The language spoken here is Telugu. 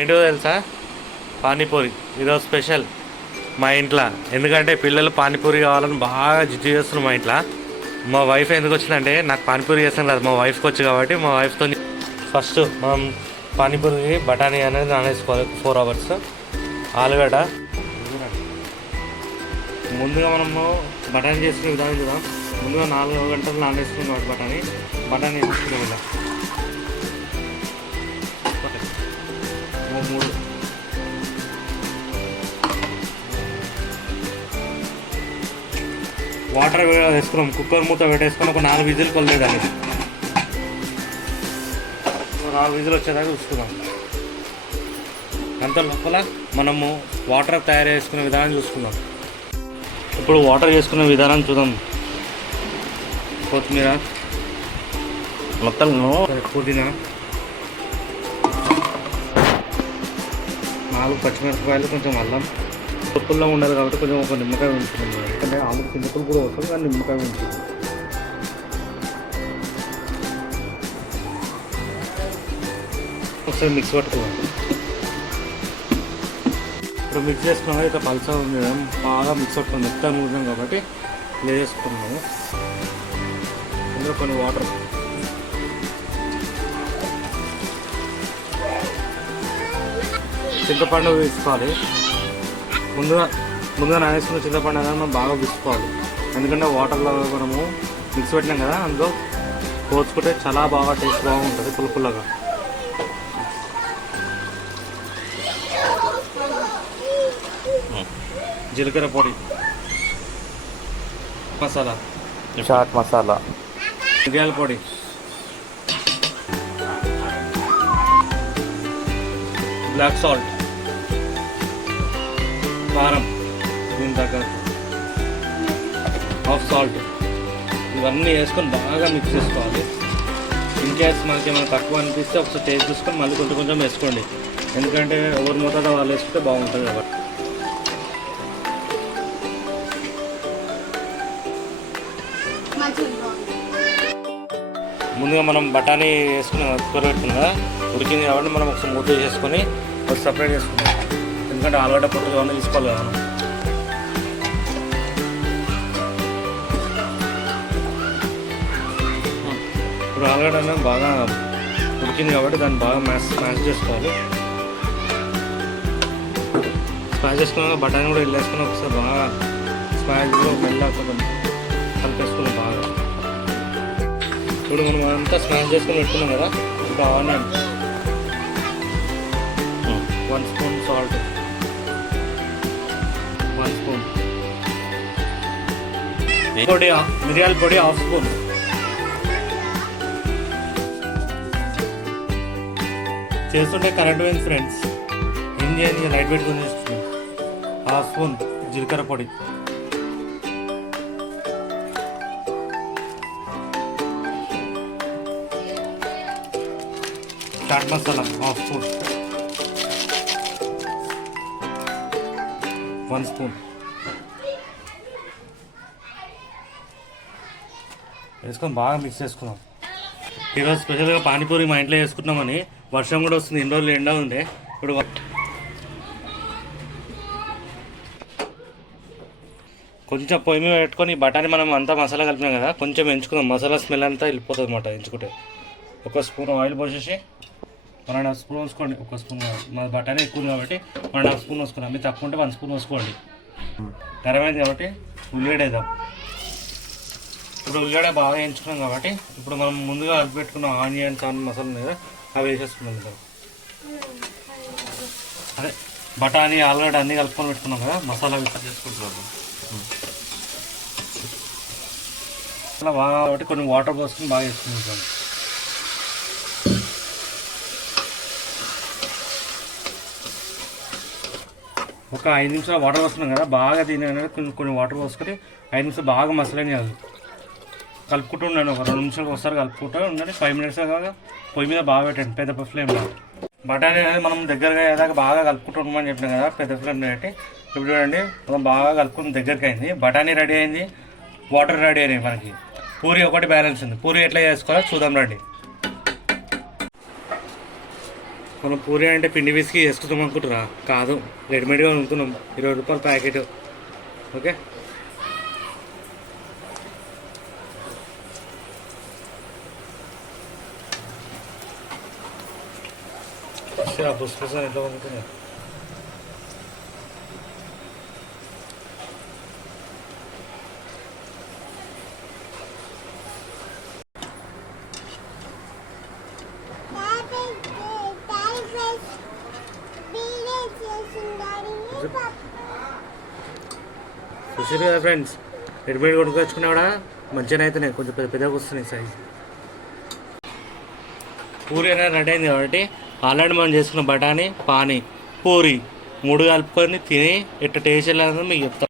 ఏంటో తెలుసా, పానీపూరి ఈరోజు స్పెషల్ మా ఇంట్లో. ఎందుకంటే పిల్లలు పానీపూరి కావాలని బాగా జిడ్డు చేస్తున్నారు మా ఇంట్లో. మా వైఫ్ ఎందుకు వచ్చిందంటే, నాకు పానీపూరి చేస్తాను కదా, మా వైఫ్కి వచ్చి కాబట్టి మా వైఫ్తో ఫస్ట్ మనం పానీపూరి బఠానీ అనేది నానేసుకోవాలి 4 hours. ఆలుగడ్డ ముందుగా మనము బఠానీ చేసుకునే విధానం చూద్దాం. ముందుగా 4 గంటలు నానేసుకున్నాం కాబట్టి బఠానీ వేసుకున్నాం. ఇలా 3 వాటర్ వేసుకున్నాం. కుక్కర్ మూత పెట్టేసుకొని ఒక 4 విజిల్ కొలిదేదాన్ని. 4 విజిల్ వచ్చేదాకా చూసుకుందాం. అంత లోపల మనము వాటర్ తయారు చేసుకునే విధానం చూసుకుందాం. ఇప్పుడు వాటర్ చేసుకునే విధానం చూద్దాం. కొత్తిమీర, మొత్తం పుదీనా, 4 పచ్చిమిరపకాయలు, కొంచెం అల్లం. పుల్ల ఉండదు కాబట్టి కొంచెం ఒక నిమ్మకాయ ఉంచుతుంది. ఎందుకంటే ఆమెకు చింతపులు కూడా వస్తుంది, కానీ నిమ్మకాయ ఉంచుతుంది. ఒకసారి మిక్స్ పట్టుకోవాలి. ఇప్పుడు మిక్స్ చేసుకున్నాము. ఇక పల్సా ఉంది, బాగా మిక్స్ పట్టుకున్నాం. మెత్తగా నూరుతాం కాబట్టి ఇలా చేసుకున్నాము. ఇందులో కొన్ని వాటర్, చింతపండు వేసుకోవాలి. ముందుగా నానేసుకున్న చింతపండు అనేది మనం బాగా విసుకోవాలి. ఎందుకంటే వాటర్లో మనము మిక్స్ పెట్టినాం కదా, అందులో కోసుకుంటే చాలా బాగా టేస్ట్ బాగుంటుంది, పుల్లగా. జీలకర్ర పొడి, మసాలా, చాట్ మసాలా, మిరియాల పొడి, బ్లాక్ సాల్ట్, కారం, దీని తగ్గ హాఫ్ సాల్ట్, ఇవన్నీ వేసుకొని బాగా మిక్స్ చేసుకోవాలి. ఇన్ కేస్ మనకి ఏమైనా తక్కువ అనిపిస్తే ఒకసారి టేస్ట్ చూసుకొని మళ్ళీ కొంచెం వేసుకోండి. ఎందుకంటే ఎవరి మోతాదో వాళ్ళు వేసుకుంటే బాగుంటుంది కాబట్టి. ముందుగా మనం బఠానీ వేసుకుని పెట్టుకున్నాం కదా, ఉడికింది కాబట్టి మనం ఒకసారి మూత చేసుకొని ఒక సపరేట్ చేసుకున్నాం. ఎందుకంటే ఆలుగడ్డ పొట్టు కావాలని తీసుకోవాలి కదా మనం. ఇప్పుడు ఆలుగడ్డ అనేది బాగా ఉడికింది కాబట్టి దాన్ని బాగా స్మాష్ చేసుకోవాలి. స్మాష్ చేసుకున్నాక బఠానీ కూడా వెళ్ళేసుకుని ఒకసారి బాగా స్మాష్ కూడా కొంచెం కలిపేసుకున్నాం బాగా. ఇప్పుడు మనం అంతా స్మాష్ చేసుకొని పెట్టుకున్నాం కదా. ఇంకా ఆనియన్, 1 స్పూన్ సాల్ట్, 1 స్పూన్ పొడి, మిరియాల పొడి 1/2 స్పూన్, చేస్తుంటే కరెంట్ పోయింది ఫ్రెండ్స్. ఏం చేయండి, లైట్ పెట్టుకొని చేస్తున్నాం. 1/2 స్పూన్ జీలకర్ర పొడి, చాట్ మసాలా 1/2 స్పూన్, 1 స్పూన్ వేసుకొని బాగా మిక్స్ చేసుకున్నాం. ఈరోజు స్పెషల్గా పానీపూరి మా ఇంట్లో వేసుకుంటున్నామని. వర్షం కూడా వస్తుంది, ఇన్ని రోజులు ఎండ ఉంది. ఇప్పుడు కొంచెం పొయ్యి మీద పెట్టుకొని బఠానీ మనం అంతా మసాలా కలిపినాం కదా, కొంచెం ఎంచుకుందాం. మసాలా స్మెల్ అంతా వెళ్ళిపోతుంది అన్నమాట ఎంచుకుంటే. 1 స్పూన్ ఆయిల్ పోసేసి 1.5 స్పూన్ వేసుకోండి. 1 స్పూన్ మా బఠానీ ఎక్కువ కాబట్టి 1.5 స్పూన్ వేసుకోండి. మీరు తక్కువ ఉంటే 1 స్పూన్ వేసుకోండి. గరమైంది కాబట్టి ఉల్లిగడ్డ వేద్దాం. ఇప్పుడు ఉల్లిగడ్డ బాగా వేయించుకున్నాం కాబట్టి ఇప్పుడు మనం ముందుగా కలిపి పెట్టుకున్నాం ఆనియన్స్ మసాలా మీద అవి వేసేసుకున్నాం. కదా అదే బఠానీ ఆలుగడ్డ అన్నీ కలుపుకొని పెట్టుకున్నాం కదా, మసాలా విత్తనం చేసుకుంటున్నాము. అలా బాగా కాబట్టి కొన్ని వాటర్ పోసుకొని బాగా వేసుకుంటాం. ఒక 5 నిమిషాలు వాటర్ పోస్తున్నాం కదా, బాగా దీని కొన్ని వాటర్ పోసుకొని 5 నిమిషాలు బాగా మసాలని కాదు కలుపుకుంటూ ఉండండి. ఒక 2 నిమిషాలు ఒకసారి కలుపుకుంటూ ఉండండి. 5 minutes దాకా పొయ్యి మీద బాగా పెట్టండి, పెద్ద ఫ్లేమ్లో. బఠానీ అనేది మనం దగ్గరగా అయ్యేదాకా బాగా కలుపుకుంటూ ఉండమని చెప్పినాం కదా, పెద్ద ఫ్లేమ్లో పెట్టి. ఇప్పుడు చూడండి మనం బాగా కలుపుకుని దగ్గరికి అయింది. బఠానీ రెడీ అయింది, వాటర్ రెడీ అయినాయి. మనకి పూరి ఒకటి బ్యాలెన్స్ ఉంది. పూరి ఎట్లా చేసుకోవాలో చూద్దాం రండి. మనం పూరి అంటే పిండి విసికి చేసుకుందాం అనుకుంటురా, కాదు రెడీమేడ్గా అనుకున్నాం, 20 రూపాయల ప్యాకెట్. ఓకే, పుస్తకం ఎట్లా అనుకున్నా. చూసారు కదా ఫ్రెండ్స్, రెడీమేడ్ కొనుక్కొచ్చుకున్నా కూడా మంచిగా అయితే కొంచెం పెద్దగా వస్తున్నాయి సైజ్. పూరి అనేది రెడీ అయింది కాబట్టి ఆల్రెడీ మనం చేసుకున్న బఠానీ, పానీ, పూరి 3 కలుపుకొని తిని ఎట్లా టేస్ట్ వెళ్ళాలని మీకు చెప్తాను.